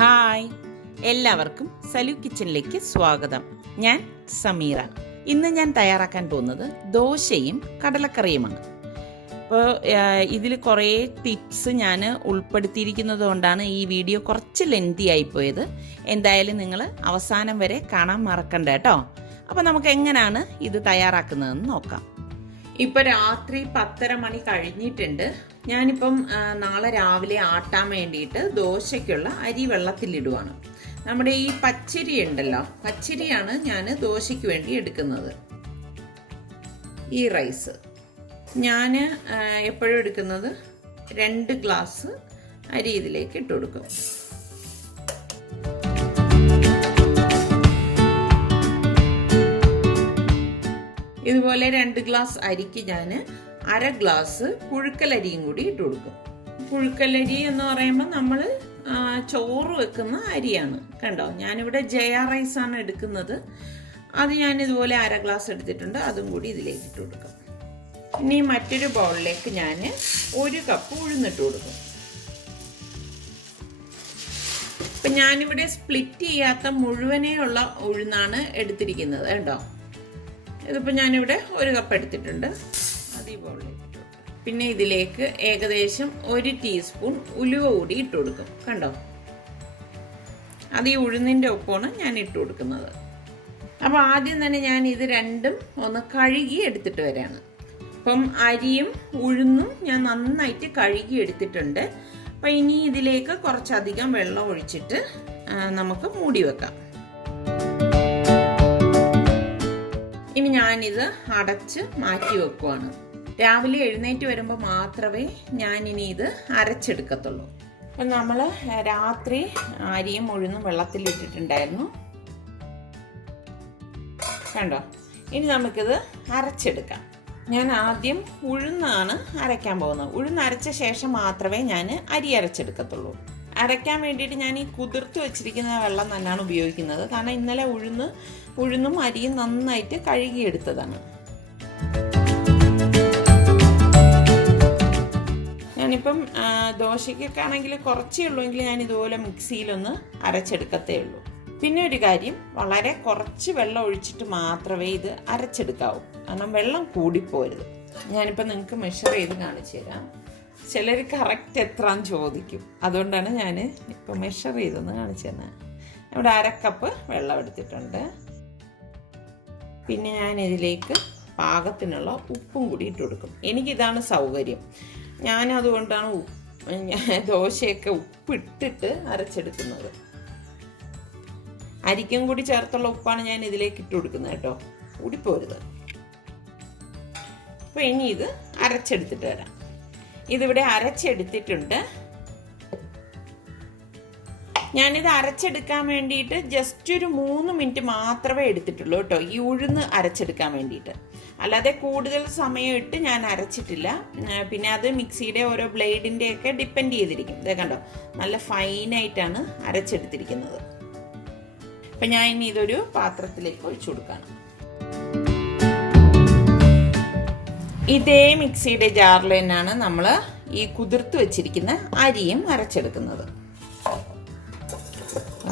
Hi, എല്ലാവർക്കും സലു കിച്ചണിലേക്ക് സ്വാഗതം. ഞാൻ സമീറ. ഇന്ന് ഞാൻ തയ്യാറാക്കാൻ പോകുന്നത് ദോശയും കടലക്കറിയുമാണ്. അപ്പോൾ ഇതിൽ കുറേ ടിപ്സ് ഞാൻ ഉൾപ്പെടുത്തിയിരിക്കുന്നത് കൊണ്ടാണ് ഈ വീഡിയോ കുറച്ച് ലെങ്തി ആയിപ്പോയത്. എന്തായാലും നിങ്ങൾ അവസാനം വരെ കാണാൻ മറക്കണ്ട കേട്ടോ. അപ്പോൾ നമുക്ക് എങ്ങനെയാണ് ഇത് തയ്യാറാക്കുന്നതെന്ന് നോക്കാം. ഇപ്പോൾ രാത്രി 10:30 മണി കഴിഞ്ഞിട്ടുണ്ട്. ഞാനിപ്പം നാളെ രാവിലെ ആട്ടാൻ വേണ്ടിയിട്ട് ദോശയ്ക്കുള്ള അരി വെള്ളത്തിലിടുവാണ്. നമ്മുടെ ഈ പച്ചരി ഉണ്ടല്ലോ, പച്ചരിയാണ് ഞാൻ ദോശയ്ക്ക് വേണ്ടി എടുക്കുന്നത്. ഈ റൈസ് ഞാൻ എപ്പോഴും എടുക്കുന്നത് 2 ഗ്ലാസ് അരി ഇതിലേക്ക് ഇട്ട് കൊടുക്കും. ഇതുപോലെ 2 ഗ്ലാസ് അരിക്ക് ഞാൻ 1/2 ഗ്ലാസ് പുഴുക്കലരിയും കൂടി ഇട്ട് കൊടുക്കും. പുഴുക്കലരി എന്ന് പറയുമ്പോൾ നമ്മൾ ചോറ് വെക്കുന്ന അരിയാണ്. കണ്ടോ, ഞാനിവിടെ ജയ റൈസാണ് എടുക്കുന്നത്. അത് ഞാൻ ഇതുപോലെ 1/2 ഗ്ലാസ് എടുത്തിട്ടുണ്ട്. അതും കൂടി ഇതിലേക്ക് ഇട്ട് കൊടുക്കും. ഇനി മറ്റൊരു ബൗളിലേക്ക് ഞാൻ 1 കപ്പ് ഉഴുന്നിട്ട് കൊടുക്കും. ഇപ്പം ഞാനിവിടെ സ്പ്ലിറ്റ് ചെയ്യാത്ത മുഴുവനേ ഉള്ള ഉഴുന്നാണ് എടുത്തിരിക്കുന്നത് കേട്ടോ. ഇതിപ്പോൾ ഞാനിവിടെ 1 കപ്പ് എടുത്തിട്ടുണ്ട്. അത് ഈ ബൗളിലേക്ക് ഇട്ട് കൊടുക്കും. പിന്നെ ഇതിലേക്ക് ഏകദേശം 1 ടീസ്പൂൺ ഉലുവ കൂടി ഇട്ട് കൊടുക്കും. കണ്ടോ, അത് ഈ ഉഴുന്നിൻ്റെ ഒപ്പമാണ് ഞാൻ ഇട്ട് കൊടുക്കുന്നത്. അപ്പോൾ ആദ്യം തന്നെ ഞാൻ ഇത് രണ്ടും ഒന്ന് കഴുകി എടുത്തിട്ട് വരാണ്. അപ്പം അരിയും ഉഴുന്നും ഞാൻ നന്നായിട്ട് കഴുകി എടുത്തിട്ടുണ്ട്. അപ്പം ഇനി ഇതിലേക്ക് കുറച്ചധികം വെള്ളം ഒഴിച്ചിട്ട് നമുക്ക് മൂടി വെക്കാം. ഇനി ഞാനിത് അടച്ച് മാറ്റി വെക്കുവാണ്. രാവിലെ എഴുന്നേറ്റ് വരുമ്പോൾ മാത്രമേ ഞാനിനി ഇത് അരച്ചെടുക്കത്തുള്ളൂ. അപ്പം നമ്മൾ രാത്രി അരിയും ഉഴുന്നും വെള്ളത്തിലിട്ടിട്ടുണ്ടായിരുന്നു. കണ്ടോ, ഇനി നമുക്കിത് അരച്ചെടുക്കാം. ഞാൻ ആദ്യം ഉഴുന്നാണ് അരയ്ക്കാൻ പോകുന്നത്. ഉഴുന്ന് അരച്ച ശേഷം മാത്രമേ ഞാൻ അരി അരച്ചെടുക്കത്തുള്ളൂ. അരയ്ക്കാൻ വേണ്ടിയിട്ട് ഞാൻ ഈ കുതിർത്ത് വെച്ചിരിക്കുന്ന വെള്ളം തന്നെയാണ് ഉപയോഗിക്കുന്നത്. കാരണം ഇന്നലെ ഉഴുന്നും അരിയും നന്നായിട്ട് കഴുകിയെടുത്തതാണ്. ഞാനിപ്പം ദോശയ്ക്കൊക്കെ ആണെങ്കിൽ കുറച്ചേ ഉള്ളൂ എങ്കിൽ ഞാൻ ഇതുപോലെ മിക്സിയിലൊന്ന് അരച്ചെടുക്കത്തേ ഉള്ളൂ. പിന്നെ ഒരു കാര്യം, വളരെ കുറച്ച് വെള്ളം ഒഴിച്ചിട്ട് മാത്രമേ ഇത് അരച്ചെടുക്കാവൂ. കാരണം വെള്ളം കൂടിപ്പോരുത്. ഞാനിപ്പോൾ നിങ്ങൾക്ക് മെഷർ ചെയ്ത് കാണിച്ചു തരാം. ചിലർ കറക്റ്റ് എത്രയെന്ന് ചോദിക്കും. അതുകൊണ്ടാണ് ഞാൻ ഇപ്പോൾ മെഷർ ചെയ്തൊന്ന് കാണിച്ചു തന്നത്. ഇവിടെ 1/2 കപ്പ് വെള്ളം എടുത്തിട്ടുണ്ട്. പിന്നെ ഞാൻ ഇതിലേക്ക് പാകത്തിനുള്ള ഉപ്പും കൂടി ഇട്ട് കൊടുക്കും. എനിക്കിതാണ് സൗകര്യം. ഞാനതുകൊണ്ടാണ് ദോശയൊക്കെ ഉപ്പിട്ടിട്ട് അരച്ചെടുക്കുന്നത്. അരിക്കും കൂടി ചേർത്തുള്ള ഉപ്പാണ് ഞാൻ ഇതിലേക്ക് ഇട്ട് കൊടുക്കുന്നത് കേട്ടോ, കൂടിപ്പോരുത്. അപ്പോൾ ഇനി ഇത് അരച്ചെടുത്തിട്ട് വരാം. ഇതിവിടെ അരച്ചെടുത്തിട്ടുണ്ട്. ഞാനിത് അരച്ചെടുക്കാൻ വേണ്ടിയിട്ട് ജസ്റ്റ് ഒരു 3 മിനിറ്റ് മാത്രമേ എടുത്തിട്ടുള്ളൂ കേട്ടോ, ഈ ഉഴുന്ന് അരച്ചെടുക്കാൻ വേണ്ടിയിട്ട്. അല്ലാതെ കൂടുതൽ സമയം ഇട്ട് ഞാൻ അരച്ചിട്ടില്ല. പിന്നെ അത് മിക്സിയുടെ ഓരോ ബ്ലേഡിൻ്റെയൊക്കെ ഡിപ്പെൻഡ് ചെയ്തിരിക്കും. ഇതേ കണ്ടോ, നല്ല ഫൈനായിട്ടാണ് അരച്ചെടുത്തിരിക്കുന്നത്. അപ്പം ഞാൻ ഇനി ഇതൊരു പാത്രത്തിലേക്ക് ഒഴിച്ചു കൊടുക്കുകയാണ്. ഇതേ മിക്സിയുടെ ജാറിൽ തന്നെയാണ് നമ്മൾ ഈ കുതിർത്ത് വെച്ചിരിക്കുന്ന അരിയും അരച്ചെടുക്കുന്നത്.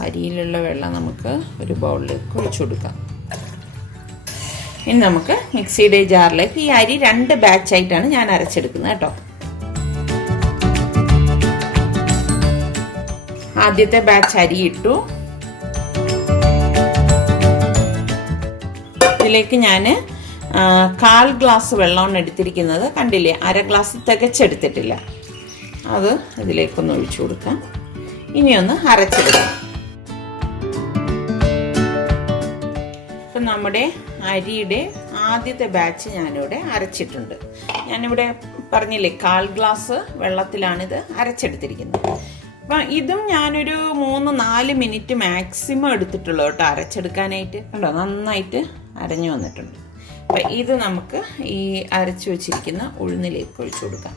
അരിയിലുള്ള വെള്ളം നമുക്ക് ഒരു ബൗളിലേക്ക് ഒഴിച്ചു കൊടുക്കാം. ഇനി നമുക്ക് മിക്സിയുടെ ജാറിലേക്ക് ഈ അരി 2 ബാച്ചായിട്ടാണ് ഞാൻ അരച്ചെടുക്കുന്നത് കേട്ടോ. ആദ്യത്തെ ബാച്ച് അരി ഇട്ടു. ഇതിലേക്ക് ഞാൻ 1/4 ഗ്ലാസ് വെള്ളമാണ് എടുത്തിരിക്കുന്നത്. കണ്ടില്ലേ, 1/2 ഗ്ലാസ് തികച്ചെടുത്തിട്ടില്ല. അത് ഇതിലേക്കൊന്ന് ഒഴിച്ചു കൊടുക്കാം. ഇനിയൊന്ന് അരച്ചെടുക്കാം. ഇപ്പം നമ്മുടെ അരിയുടെ ആദ്യത്തെ ബാച്ച് ഞാനിവിടെ അരച്ചിട്ടുണ്ട്. ഞാനിവിടെ പറഞ്ഞില്ലേ 1/4 ഗ്ലാസ് വെള്ളത്തിലാണിത് അരച്ചെടുത്തിരിക്കുന്നത്. അപ്പം ഇതും ഞാനൊരു 3-4 മിനിറ്റ് മാക്സിമം എടുത്തിട്ടുള്ളൂ കേട്ടോ അരച്ചെടുക്കാനായിട്ട്. കണ്ടോ, നന്നായിട്ട് അരഞ്ഞു വന്നിട്ടുണ്ട്. അപ്പം ഇത് നമുക്ക് ഈ അരച്ചു വച്ചിരിക്കുന്ന ഉഴുന്നിലേക്ക് ഒഴിച്ചു കൊടുക്കാം.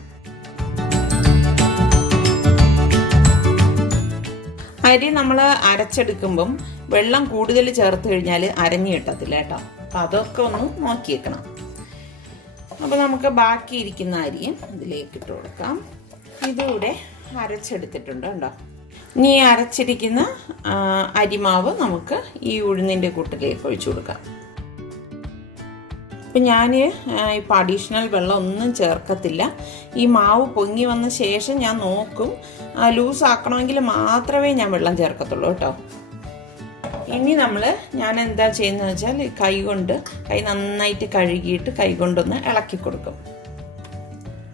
അരി നമ്മൾ അരച്ചെടുക്കുമ്പം വെള്ളം കൂടുതൽ ചേർത്ത് കഴിഞ്ഞാൽ അരഞ്ഞു കിട്ടത്തില്ല കേട്ടോ. അപ്പം അതൊക്കെ ഒന്ന് നോക്കിയേക്കണം. അപ്പോൾ നമുക്ക് ബാക്കിയിരിക്കുന്ന അരിയും ഇതിലേക്ക് ഇട്ട് കൊടുക്കാം. ഇതിവിടെ അരച്ചെടുത്തിട്ടുണ്ട് കേട്ടോ. ഇനി അരച്ചിരിക്കുന്ന അരിമാവ് നമുക്ക് ഈ ഉഴുന്നിൻ്റെ കൂട്ടിലേക്ക് ഒഴിച്ചു കൊടുക്കാം. ഇപ്പം ഞാൻ ഇപ്പം അഡീഷണൽ വെള്ളം ഒന്നും ചേർക്കത്തില്ല. ഈ മാവ് പൊങ്ങി വന്ന ശേഷം ഞാൻ നോക്കും, ലൂസ് ആക്കണമെങ്കിൽ മാത്രമേ ഞാൻ വെള്ളം ചേർക്കത്തുള്ളൂ കേട്ടോ. ഇനി ഞാൻ എന്താ ചെയ്യുന്നത് വെച്ചാൽ കൈ നന്നായിട്ട് കഴുകിയിട്ട് കൈ കൊണ്ടൊന്ന് ഇളക്കി കൊടുക്കും.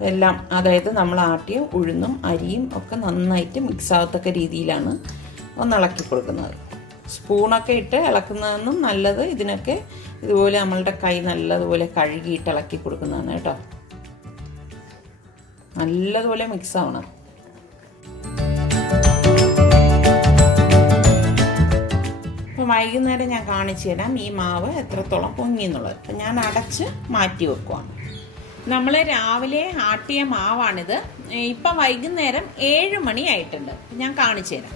എല്ലാം, അതായത് നമ്മൾ ആട്ടിയ ഉഴുന്നും അരിയും ഒക്കെ നന്നായിട്ട് മിക്സ് ആകത്തക്ക രീതിയിലാണ് ഒന്ന് ഇളക്കി കൊടുക്കുന്നത്. സ്പൂണൊക്കെ ഇട്ട് ഇളക്കുന്നതെന്നും നല്ലത് ഇതിനൊക്കെ ഇതുപോലെ നമ്മളുടെ കൈ നല്ലതുപോലെ കഴുകിയിട്ട് ഇളക്കി കൊടുക്കുന്നതാണ് കേട്ടോ. നല്ലതുപോലെ മിക്സ് ആവണം. അപ്പോൾ വൈകുന്നേരം ഞാൻ കാണിച്ചു തരാം ഈ മാവ് എത്രത്തോളം പൊങ്ങി എന്നുള്ളത്. അപ്പം ഞാൻ അടച്ച് മാറ്റി വെക്കുവാണ്. നമ്മൾ രാവിലെ ആട്ടിയ മാവാണിത്. ഇപ്പം വൈകുന്നേരം 7 മണി ആയിട്ടുണ്ട്. ഞാൻ കാണിച്ചു തരാം.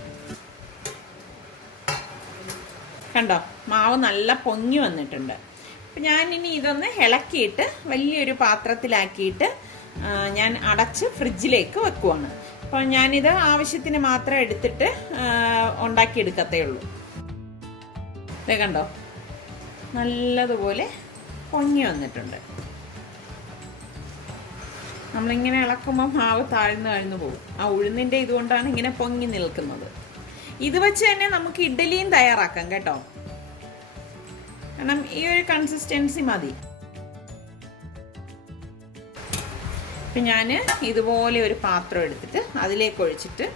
കണ്ടോ, മാവ് നല്ല പൊങ്ങി വന്നിട്ടുണ്ട്. അപ്പം ഞാനിനി ഇതൊന്ന് ഇളക്കിയിട്ട് വലിയൊരു പാത്രത്തിലാക്കിയിട്ട് ഞാൻ അടച്ച് ഫ്രിഡ്ജിലേക്ക് വെക്കുവാണ്. അപ്പോൾ ഞാനിത് ആവശ്യത്തിന് മാത്രം എടുത്തിട്ട് ഉണ്ടാക്കിയെടുക്കത്തേ ഉള്ളൂ. ഇത് കണ്ടോ, നല്ലതുപോലെ പൊങ്ങി വന്നിട്ടുണ്ട്. നമ്മളിങ്ങനെ ഇളക്കുമ്പോൾ മാവ് താഴ്ന്നു പോകും. ആ ഉഴുന്നിൻ്റെ ഇതുകൊണ്ടാണ് ഇങ്ങനെ പൊങ്ങി നിൽക്കുന്നത്. ഇത് വെച്ച് തന്നെ നമുക്ക് ഇഡ്ഡലിയും തയ്യാറാക്കാം കേട്ടോ. കാരണം ഈ ഒരു കൺസിസ്റ്റൻസി മതി. ഇപ്പം ഞാൻ ഇതുപോലെ ഒരു പാത്രം എടുത്തിട്ട് അതിലേക്ക് ഒഴിച്ചിട്ട്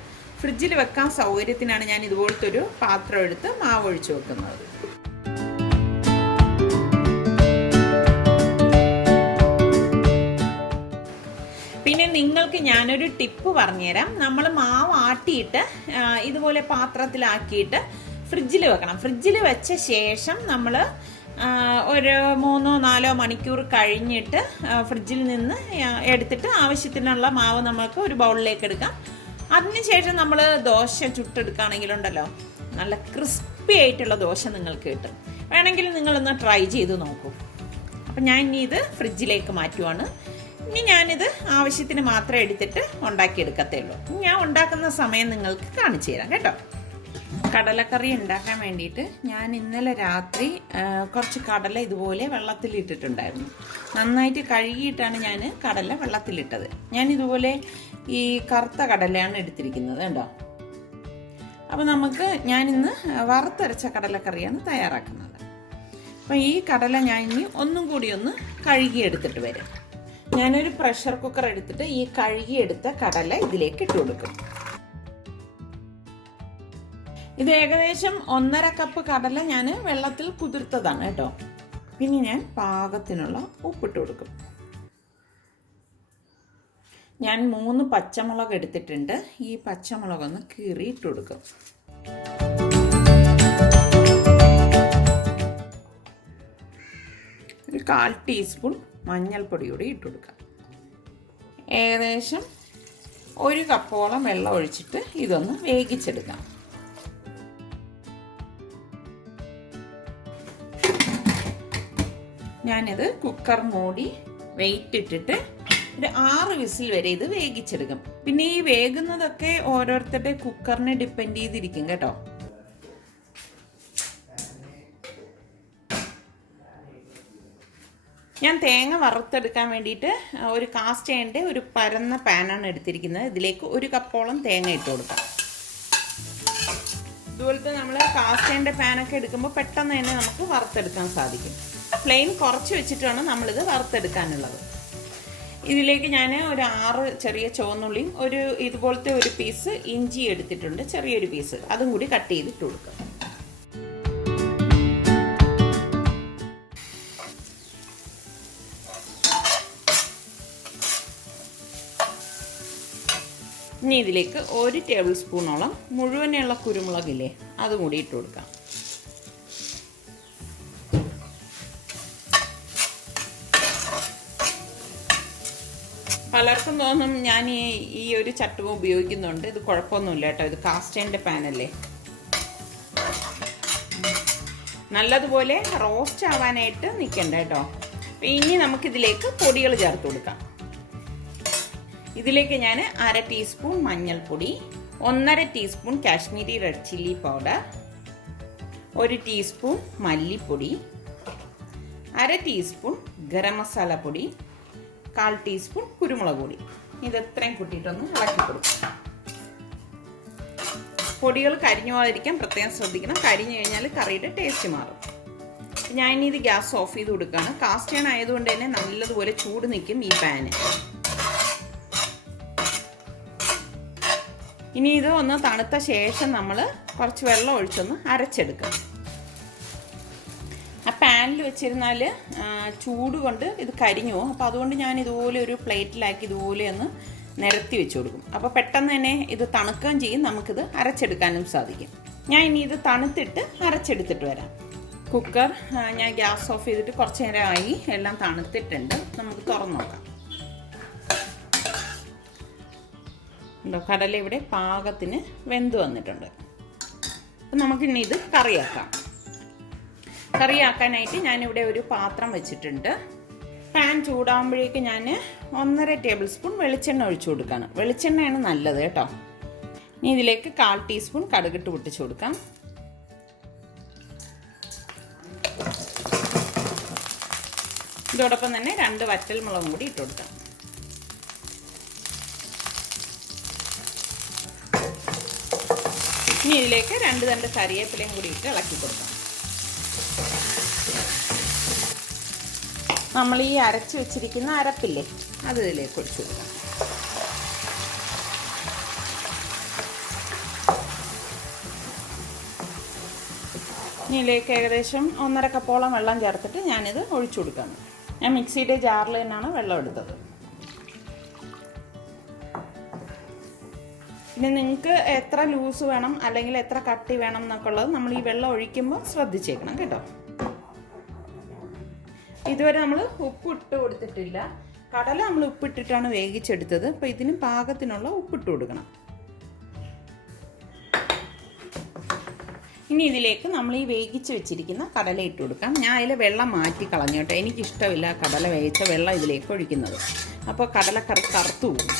ഫ്രിഡ്ജിൽ വെക്കാൻ സൗകര്യത്തിനാണ് ഞാൻ ഇതുപോലത്തെ ഒരു പാത്രം എടുത്ത് മാവ് ഒഴിച്ചു വെക്കുന്നത്. പിന്നെ നിങ്ങൾക്ക് ഞാനൊരു ടിപ്പ് പറഞ്ഞുതരാം. നമ്മൾ മാവ് ആട്ടിയിട്ട് ഇതുപോലെ പാത്രത്തിലാക്കിയിട്ട് ഫ്രിഡ്ജിൽ വെക്കണം. ഫ്രിഡ്ജിൽ വെച്ച ശേഷം നമ്മൾ ഒരു 3-4 മണിക്കൂർ കഴിഞ്ഞിട്ട് ഫ്രിഡ്ജിൽ നിന്ന് എടുത്തിട്ട് ആവശ്യത്തിനുള്ള മാവ് നമുക്ക് ഒരു ബൗളിലേക്ക് എടുക്കാം. അതിനുശേഷം നമ്മൾ ദോശ ചുട്ടെടുക്കുകയാണെങ്കിലുണ്ടല്ലോ, നല്ല ക്രിസ്പി ആയിട്ടുള്ള ദോശ നിങ്ങൾക്ക് കിട്ടും. വേണമെങ്കിൽ നിങ്ങളൊന്ന് ട്രൈ ചെയ്ത് നോക്കൂ. അപ്പം ഞാൻ ഇനി ഇത് ഫ്രിഡ്ജിലേക്ക് മാറ്റുവാണ്. ഇനി ഞാനിത് ആവശ്യത്തിന് മാത്രം എടുത്തിട്ട് ഉണ്ടാക്കിയെടുക്കത്തേ ഉള്ളൂ. ഞാൻ ഉണ്ടാക്കുന്ന സമയം നിങ്ങൾക്ക് കാണിച്ചു തരാം കേട്ടോ. കടലക്കറി ഉണ്ടാക്കാൻ വേണ്ടിയിട്ട് ഞാൻ ഇന്നലെ രാത്രി കുറച്ച് കടല ഇതുപോലെ വെള്ളത്തിലിട്ടിട്ടുണ്ടായിരുന്നു. നന്നായിട്ട് കഴുകിയിട്ടാണ് ഞാൻ കടല വെള്ളത്തിലിട്ടത്. ഞാൻ ഇതുപോലെ ഈ കറുത്ത കടലയാണ് എടുത്തിരിക്കുന്നത് കേട്ടോ. അപ്പോൾ ഞാനിന്ന് വറുത്തരച്ച കടലക്കറിയാണ് തയ്യാറാക്കുന്നത്. അപ്പോൾ ഈ കടല ഞാൻ ഇനി ഒന്നും കൂടി ഒന്ന് കഴുകിയെടുത്തിട്ട് വരാം. ഞാനൊരു പ്രഷർ കുക്കർ എടുത്തിട്ട് ഈ കഴുകിയെടുത്ത കടല ഇതിലേക്ക് ഇട്ട് കൊടുക്കും. ഇത് ഏകദേശം 1.5 കപ്പ് കടല ഞാൻ വെള്ളത്തിൽ കുതിർത്തതാണ് കേട്ടോ. പിന്നെ ഞാൻ പാകത്തിനുള്ള ഉപ്പിട്ട് കൊടുക്കും. ഞാൻ 3 പച്ചമുളക് എടുത്തിട്ടുണ്ട്. ഈ പച്ചമുളകൊന്ന് കീറിയിട്ട് കൊടുക്കും. ഒരു 1/4 ടീസ്പൂൺ മഞ്ഞൾപ്പൊടി കൂടി ഇട്ട് കൊടുക്കാം. ഏകദേശം 1 കപ്പോളം വെള്ളം ഒഴിച്ചിട്ട് ഇതൊന്ന് വേവിച്ചെടുക്കാം. ഞാനിത് കുക്കർ മൂടി വെയിറ്റ് ഇട്ടിട്ട് ഒരു 6 വിസിൽ വരെ ഇത് വേവിച്ചെടുക്കും. പിന്നെ ഈ വേകുന്നതൊക്കെ ഓരോരുത്തരുടെ കുക്കറിനെ ഡിപ്പെൻഡ് ചെയ്തിരിക്കും കേട്ടോ. ഞാൻ തേങ്ങ വറുത്തെടുക്കാൻ വേണ്ടിയിട്ട് ഒരു കാസ്റ്റ് അയണിൻ്റെ ഒരു പരന്ന പാനാണ് എടുത്തിരിക്കുന്നത്. ഇതിലേക്ക് 1 കപ്പോളം തേങ്ങ ഇട്ട് കൊടുക്കാം. ഇതുപോലത്തെ നമ്മൾ കാസ്റ്റ് അയണിൻ്റെ പാനൊക്കെ എടുക്കുമ്പോൾ പെട്ടെന്ന് തന്നെ നമുക്ക് വറുത്തെടുക്കാൻ സാധിക്കും. ഫ്ലെയിം കുറച്ച് വെച്ചിട്ട് വേണം നമ്മളിത് വറുത്തെടുക്കാനുള്ളത്. ഇതിലേക്ക് ഞാൻ ഒരു 6 ചെറിയ ചുവന്നുള്ളിയും ഇതുപോലത്തെ ഒരു പീസ് ഇഞ്ചി എടുത്തിട്ടുണ്ട്, ചെറിയൊരു പീസ്, അതും കൂടി കട്ട് ചെയ്തിട്ട് കൊടുക്കുക. ഇനി ഇതിലേക്ക് 1 ടേബിൾ സ്പൂണോളം മുഴുവനുള്ള കുരുമുളകില്ലേ, അതും കൂടി ഇട്ട് കൊടുക്കാം. പലർക്കും തോന്നും ഞാൻ ഈ ഒരു ചട്ടുകം ഉപയോഗിക്കുന്നുണ്ട്, ഇത് കുഴപ്പമൊന്നുമില്ല കേട്ടോ. ഇത് കാസ്റ്റ് അയണിൻ്റെ പാനല്ലേ. നല്ലതുപോലെ റോസ്റ്റ് ആവാനായിട്ട് നിൽക്കണ്ട കേട്ടോ. ഇനി നമുക്കിതിലേക്ക് പൊടികൾ ചേർത്ത് കൊടുക്കാം. ഇതിലേക്ക് ഞാൻ 1/2 ടീസ്പൂൺ മഞ്ഞൾപ്പൊടി, 1.5 teaspoon Kashmiri red chilli powder, 1 teaspoon മല്ലിപ്പൊടി, 1/2 ടീസ്പൂൺ ഗരം മസാല പൊടി, 1/4 ടീസ്പൂൺ കുരുമുളക് പൊടി. ഇതെത്രയും കൂട്ടിയിട്ടൊന്ന് ഇളക്കി കൊടുക്കും. പൊടികൾ കരിഞ്ഞു പോകാതിരിക്കാൻ പ്രത്യേകം ശ്രദ്ധിക്കണം. കരിഞ്ഞു കഴിഞ്ഞാൽ കറിയുടെ ടേസ്റ്റ് മാറും. ഞാൻ ഇനി ഇത് ഗ്യാസ് ഓഫ് ചെയ്ത് കൊടുക്കുകയാണ്. കാസ്റ്റ് അയൺ ആയതുകൊണ്ട് തന്നെ നല്ലതുപോലെ ചൂട് നിൽക്കും ഈ പാന്. ഇനി ഇത് ഒന്ന് തണുത്ത ശേഷം നമ്മൾ കുറച്ച് വെള്ളം ഒഴിച്ചൊന്ന് അരച്ചെടുക്കാം. ആ പാനിൽ വെച്ചിരുന്നാൽ ചൂട് കൊണ്ട് ഇത് കരിഞ്ഞു പോകും. അപ്പോൾ അതുകൊണ്ട് ഞാൻ ഇതുപോലെ ഒരു പ്ലേറ്റിലാക്കി ഇതുപോലെ ഒന്ന് നിരത്തി വെച്ച് കൊടുക്കും. അപ്പോൾ പെട്ടെന്ന് തന്നെ ഇത് തണുക്കുകയും ചെയ്യും, നമുക്കിത് അരച്ചെടുക്കാനും സാധിക്കും. ഞാൻ ഇനി ഇത് തണുത്തിട്ട് അരച്ചെടുത്തിട്ട് വരാം. കുക്കർ ഞാൻ ഗ്യാസ് ഓഫ് ചെയ്തിട്ട് കുറച്ച് നേരമായി, എല്ലാം തണുത്തിട്ടുണ്ട്. നമുക്ക് തുറന്നു നോക്കാം. ഉണ്ടോ, കടല ഇവിടെ പാകത്തിന് വെന്ത് വന്നിട്ടുണ്ട്. അപ്പം നമുക്കിനി ഇത് കറിയാക്കാം. കറിയാക്കാനായിട്ട് ഞാനിവിടെ ഒരു പാത്രം വെച്ചിട്ടുണ്ട്. പാൻ ചൂടാകുമ്പോഴേക്ക് ഞാൻ 1.5 ടേബിൾ സ്പൂൺ വെളിച്ചെണ്ണ ഒഴിച്ചു കൊടുക്കുകയാണ്. വെളിച്ചെണ്ണയാണ് നല്ലത് കേട്ടോ. ഇനി ഇതിലേക്ക് 1/4 ടീസ്പൂൺ കടുകിട്ട് പൊട്ടിച്ചു കൊടുക്കാം. ഇതോടൊപ്പം തന്നെ 2 വറ്റൽമുളകും കൂടി ഇട്ട് കൊടുക്കാം. ഇനി ഇതിലേക്ക് 2 തണ്ട് കറിവേപ്പിലയും കൂടി ഇട്ട് ഇളക്കി കൊടുക്കാം. നമ്മൾ ഈ അരച്ച് വെച്ചിരിക്കുന്ന അരപ്പില്ലേ, അത് ഇതിലേക്ക് ഒഴിച്ചു കൊടുക്കാം. ഇതിലേക്ക് ഏകദേശം 1.5 കപ്പോളം വെള്ളം ചേർത്തിട്ട് ഞാനിത് ഒഴിച്ചു കൊടുക്കാം. ഞാൻ മിക്സിയുടെ ജാറിൽ തന്നെയാണ് വെള്ളം എടുത്തത്. പിന്നെ നിങ്ങൾക്ക് എത്ര ലൂസ് വേണം അല്ലെങ്കിൽ എത്ര കട്ടി വേണം എന്നൊക്കെ ഉള്ളത് നമ്മൾ ഈ വെള്ളം ഒഴിക്കുമ്പോൾ ശ്രദ്ധിച്ചേക്കണം കേട്ടോ. ഇതുവരെ നമ്മൾ ഉപ്പിട്ട് കൊടുത്തിട്ടില്ല. കടല നമ്മൾ ഉപ്പിട്ടിട്ടാണ് വേവിച്ചെടുത്തത്. അപ്പോൾ ഇതിന് പാകത്തിനുള്ള ഉപ്പിട്ട് കൊടുക്കണം. ഇനി ഇതിലേക്ക് നമ്മൾ ഈ വേവിച്ച് വെച്ചിരിക്കുന്ന കടല ഇട്ട് കൊടുക്കാം. ഞാൻ അതിൽ വെള്ളം മാറ്റി കളഞ്ഞു കേട്ടോ. എനിക്കിഷ്ടമില്ല കടല വേവിച്ച വെള്ളം ഇതിലേക്ക് ഒഴിക്കുന്നത്. അപ്പോൾ കടലക്കറി കറുത്തു പോകും.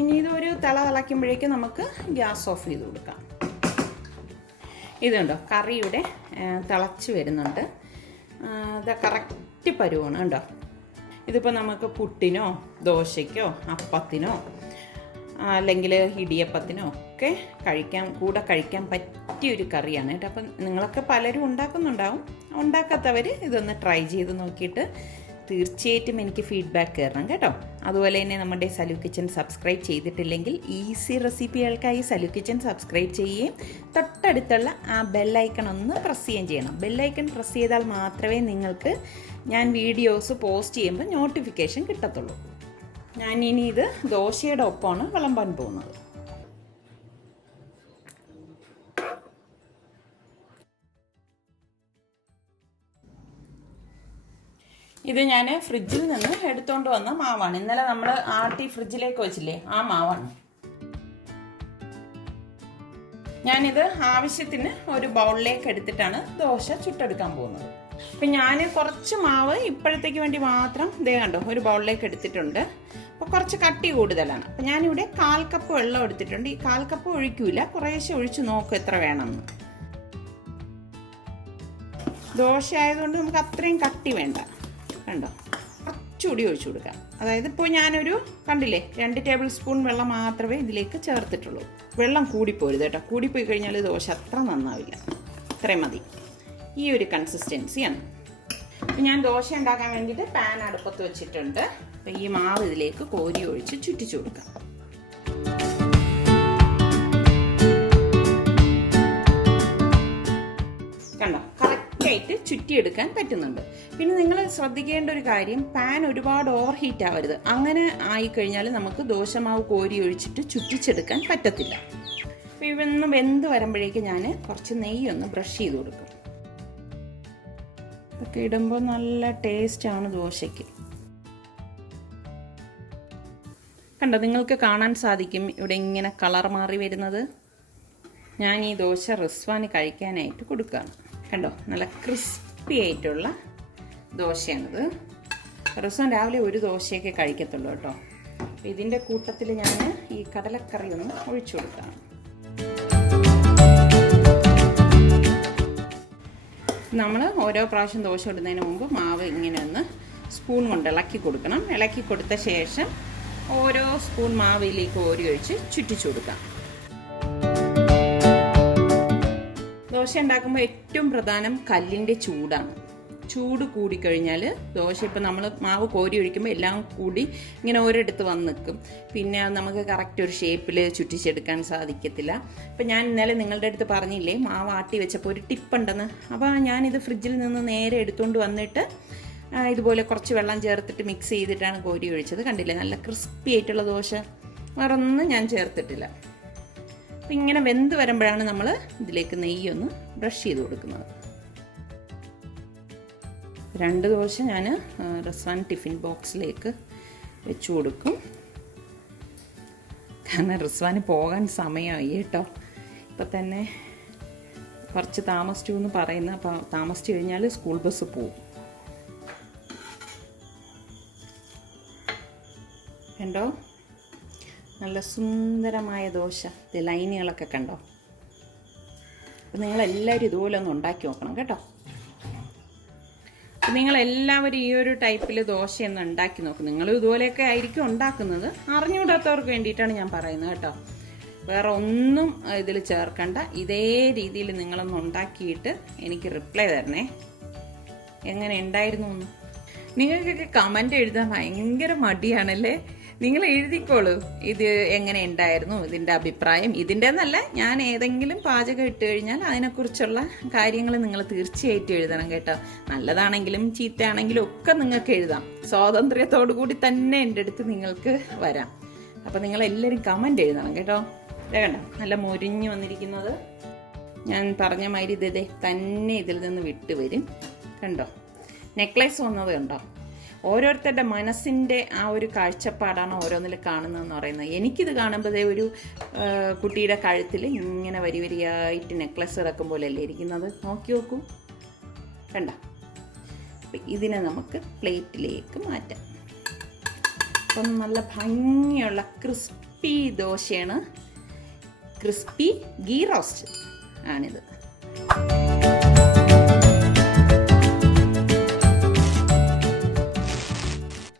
ഇനി ഇതൊരു തിളയ്ക്കുമ്പോഴേക്കും നമുക്ക് ഗ്യാസ് ഓഫ് ചെയ്ത് കൊടുക്കാം. ഇതുണ്ടോ, കറി ഇവിടെ തിളച്ച് വരുന്നുണ്ട്. ഇത് കറക്റ്റ് പരുവാണ് കണ്ടോ. ഇതിപ്പോൾ നമുക്ക് പുട്ടിനോ ദോശയ്ക്കോ അപ്പത്തിനോ അല്ലെങ്കിൽ ഇടിയപ്പത്തിനോ ഒക്കെ കൂടെ കഴിക്കാൻ പറ്റിയൊരു കറിയാണ് കേട്ടോ. അപ്പം നിങ്ങളൊക്കെ പലരും ഉണ്ടാക്കുന്നുണ്ടാവും. ഉണ്ടാക്കാത്തവർ ഇതൊന്ന് ട്രൈ ചെയ്ത് നോക്കിയിട്ട് തീർച്ചയായിട്ടും എനിക്ക് ഫീഡ്ബാക്ക് തരണം കേട്ടോ. അതുപോലെ തന്നെ നമ്മുടെ സലു കിച്ചൻ സബ്സ്ക്രൈബ് ചെയ്തിട്ടില്ലെങ്കിൽ ഈസി റെസിപ്പികൾക്കായി സലു കിച്ചൻ സബ്സ്ക്രൈബ് ചെയ്യുകയും തൊട്ടടുത്തുള്ള ആ ബെല്ലൈക്കൺ ഒന്ന് പ്രസ് ചെയ്യുകയും ചെയ്യണം. ബെല്ലൈക്കൺ പ്രസ് ചെയ്താൽ മാത്രമേ നിങ്ങൾക്ക് ഞാൻ വീഡിയോസ് പോസ്റ്റ് ചെയ്യുമ്പോൾ നോട്ടിഫിക്കേഷൻ കിട്ടത്തുള്ളൂ. ഞാൻ ഇനി ഇത് ദോശയുടെ ഒപ്പമാണ് വിളമ്പാൻ പോകുന്നത്. ഇത് ഞാൻ ഫ്രിഡ്ജിൽ നിന്ന് എടുത്തുകൊണ്ട് വന്ന മാവാണ്. ഇന്നലെ നമ്മൾ ആട്ടി ഫ്രിഡ്ജിലേക്ക് വെച്ചില്ലേ, ആ മാവാണ്. ഞാനിത് ആവശ്യത്തിന് ഒരു ബൗളിലേക്ക് എടുത്തിട്ടാണ് ദോശ ചുട്ടെടുക്കാൻ പോകുന്നത്. അപ്പം ഞാൻ കുറച്ച് മാവ് ഇപ്പോഴത്തേക്ക് വേണ്ടി മാത്രം ദേ കണ്ടോ ഒരു ബൗളിലേക്ക് എടുത്തിട്ടുണ്ട്. അപ്പോൾ കുറച്ച് കട്ടി കൂടുതലാണ്. അപ്പം ഞാനിവിടെ 1/4 കപ്പ് വെള്ളം എടുത്തിട്ടുണ്ട്. ഈ 1/4 കപ്പ് ഒഴിക്കൂല, കുറേശ്ശെ ഒഴിച്ച് നോക്കും എത്ര വേണമെന്ന്. ദോശ ആയതുകൊണ്ട് നമുക്ക് അത്രയും കട്ടി വേണ്ട കണ്ടോ. കുറച്ചുകൂടി ഒഴിച്ചു കൊടുക്കാം. അതായത് ഇപ്പോൾ ഞാനൊരു കണ്ടില്ലേ 2 ടേബിൾ സ്പൂൺ വെള്ളം മാത്രമേ ഇതിലേക്ക് ചേർത്തിട്ടുള്ളൂ. വെള്ളം കൂടിപ്പോരുത് കേട്ടോ. കൂടിപ്പോയി കഴിഞ്ഞാൽ ദോശ അത്ര നന്നാവില്ല. ഇത്രയും മതി. ഈ ഒരു കൺസിസ്റ്റൻസിയാണ്. ഞാൻ ദോശ ഉണ്ടാക്കാൻ വേണ്ടിയിട്ട് പാൻ അടുപ്പത്ത് വെച്ചിട്ടുണ്ട്. അപ്പോൾ ഈ മാവ് ഇതിലേക്ക് കോരി ഒഴിച്ച് ചുറ്റിച്ചു കൊടുക്കാം. കണ്ടോ, കറക്റ്റായിട്ട് ചുറ്റിയെടുക്കാൻ പറ്റുന്നുണ്ട്. പിന്നെ നിങ്ങൾ ശ്രദ്ധിക്കേണ്ട ഒരു കാര്യം, പാൻ ഒരുപാട് ഓവർ ഹീറ്റ് ആവരുത്. അങ്ങനെ ആയിക്കഴിഞ്ഞാൽ നമുക്ക് ദോശമാവ് കോരി ഒഴിച്ചിട്ട് ചുറ്റിച്ചെടുക്കാൻ പറ്റത്തില്ല. അപ്പോൾ ഇവന്ന് വെന്ത് വരുമ്പോഴേക്ക് ഞാൻ കുറച്ച് നെയ്യൊന്ന് ബ്രഷ് ചെയ്ത് കൊടുക്കും. ഇതൊക്കെ ഇടുമ്പോൾ നല്ല ടേസ്റ്റാണ് ദോശയ്ക്ക്. കണ്ടോ, നിങ്ങൾക്ക് കാണാൻ സാധിക്കും ഇവിടെ ഇങ്ങനെ കളർ മാറി വരുന്നത്. ഞാൻ ഈ ദോശ റിസ്വാന് കഴിക്കാനായിട്ട് കൊടുക്കുകയാണ്. കണ്ടോ, നല്ല ക്രിസ്പി ആയിട്ടുള്ള ദോശയാണിത്. റിസ്വാൻ രാവിലെ ഒരു ദോശയൊക്കെ കഴിക്കത്തുള്ളൂ കേട്ടോ. അപ്പോൾ ഇതിൻ്റെ കൂട്ടത്തിൽ ഞാൻ ഈ കടലക്കറി ഒന്ന് ഒഴിച്ചു കൊടുക്കാം. നമ്മൾ ഓരോ പ്രാവശ്യം ദോശ ഇടുന്നതിന് മുമ്പ് മാവ് ഇങ്ങനെ ഒന്ന് സ്പൂൺ കൊണ്ട് ഇളക്കി കൊടുക്കണം. ഇളക്കി കൊടുത്ത ശേഷം ഓരോ സ്പൂൺ മാവിലേക്ക് ഓരി ഒഴിച്ച് ചുറ്റിച്ചു കൊടുക്കാം. ദോശ ഉണ്ടാക്കുമ്പോൾ ഏറ്റവും പ്രധാനം കല്ലിൻ്റെ ചൂടാണ്. ചൂട് കൂടിക്കഴിഞ്ഞാൽ ദോശ ഇപ്പം നമ്മൾ മാവ് കോരി ഒഴിക്കുമ്പോൾ എല്ലാം കൂടി ഇങ്ങനെ ഒരിടത്ത് വന്ന് നിൽക്കും. പിന്നെ നമുക്ക് കറക്റ്റ് ഒരു ഷേപ്പിൽ ചുറ്റിച്ചെടുക്കാൻ സാധിക്കത്തില്ല. ഇപ്പം ഞാൻ ഇന്നലെ നിങ്ങളുടെ അടുത്ത് പറഞ്ഞില്ലേ മാവ് ആട്ടി വെച്ചപ്പോൾ ഒരു ടിപ്പുണ്ടെന്ന്. അപ്പോൾ ഞാനിത് ഫ്രിഡ്ജിൽ നിന്ന് നേരെ എടുത്തുകൊണ്ട് വന്നിട്ട് ഇതുപോലെ കുറച്ച് വെള്ളം ചേർത്തിട്ട് മിക്സ് ചെയ്തിട്ടാണ് കോരി ഒഴിച്ചത്. കണ്ടില്ലേ, നല്ല ക്രിസ്പി ആയിട്ടുള്ള ദോശ. വേറൊന്നും ഞാൻ ചേർത്തിട്ടില്ല. അപ്പം ഇങ്ങനെ വെന്ത് വരുമ്പോഴാണ് നമ്മൾ ഇതിലേക്ക് നെയ്യൊന്ന് ബ്രഷ് ചെയ്ത് കൊടുക്കുന്നത്. 2 ദോശ ഞാൻ റിസ്വാൻ ടിഫിൻ ബോക്സിലേക്ക് വെച്ച് കൊടുക്കും. കാരണം റിസ്വാന് പോകാൻ സമയമായി കേട്ടോ. ഇപ്പം തന്നെ കുറച്ച് താമസിച്ചു എന്ന് പറയുന്നത്. അപ്പോൾ താമസിച്ചു കഴിഞ്ഞാൽ സ്കൂൾ ബസ് പോവും. കണ്ടോ, നല്ല സുന്ദരമായ ദോശ. ഇത് ലൈനുകളൊക്കെ കണ്ടോ. അപ്പം നിങ്ങളെല്ലാവരും ഇതുപോലെ ഒന്ന് ഉണ്ടാക്കി നോക്കണം കേട്ടോ. നിങ്ങളെല്ലാവരും ഈ ഒരു ടൈപ്പിൽ ദോശയൊന്ന് ഉണ്ടാക്കി നോക്കും. നിങ്ങളും ഇതുപോലെയൊക്കെ ആയിരിക്കും ഉണ്ടാക്കുന്നത്. അറിഞ്ഞുകൂടാത്തവർക്ക് വേണ്ടിയിട്ടാണ് ഞാൻ പറയുന്നത് കേട്ടോ. വേറെ ഒന്നും ഇതിൽ ചേർക്കണ്ട. ഇതേ രീതിയിൽ നിങ്ങളൊന്ന് ഉണ്ടാക്കിയിട്ട് എനിക്ക് റിപ്ലൈ തരണേ, എങ്ങനെ ഉണ്ടായിരുന്നു എന്ന്. നിങ്ങൾക്കൊക്കെ കമൻ്റ് എഴുതാൻ ഭയങ്കര മടിയാണല്ലേ. നിങ്ങൾ എഴുതിക്കോളൂ ഇത് എങ്ങനെ ഉണ്ടായിരുന്നു, ഇതിൻ്റെ അഭിപ്രായം. ഇതിൻ്റെ എന്നല്ല, ഞാൻ ഏതെങ്കിലും പാചകം ഇട്ട് കഴിഞ്ഞാൽ അതിനെക്കുറിച്ചുള്ള കാര്യങ്ങൾ നിങ്ങൾ തീർച്ചയായിട്ടും എഴുതണം കേട്ടോ. നല്ലതാണെങ്കിലും ചീത്തയാണെങ്കിലും ഒക്കെ നിങ്ങൾക്ക് എഴുതാം. സ്വാതന്ത്ര്യത്തോടു കൂടി തന്നെ എൻ്റെ അടുത്ത് നിങ്ങൾക്ക് വരാം. അപ്പോൾ നിങ്ങളെല്ലാവരും കമൻ്റ് എഴുതണം കേട്ടോ. വേണ്ട, നല്ല മൊരിഞ്ഞ് വന്നിരിക്കുന്നത്. ഞാൻ പറഞ്ഞ മാതിരി ഇതേ തന്നെ ഇതിൽ നിന്ന് വിട്ട് വരും. കണ്ടോ, നെക്ലേസ് വന്നത് കണ്ടോ. ഓരോരുത്തരുടെ മനസ്സിൻ്റെ ആ ഒരു കാഴ്ചപ്പാടാണ് ഓരോന്നിൽ കാണുന്നതെന്ന് പറയുന്നത്. എനിക്കിത് കാണുമ്പോഴേ ഒരു കുട്ടിയുടെ കഴുത്തിൽ ഇങ്ങനെ വരി വരിയായിട്ട് നെക്ലസ് കിടക്കും പോലെയല്ലേ ഇരിക്കുന്നത്. നോക്കി നോക്കൂ, കണ്ട. അപ്പം ഇതിനെ നമുക്ക് പ്ലേറ്റിലേക്ക് മാറ്റാം. അപ്പം നല്ല ഭംഗിയുള്ള ക്രിസ്പി ദോശയാണ്. ക്രിസ്പി ഗീ റോസ്റ്റ് ആണിത്.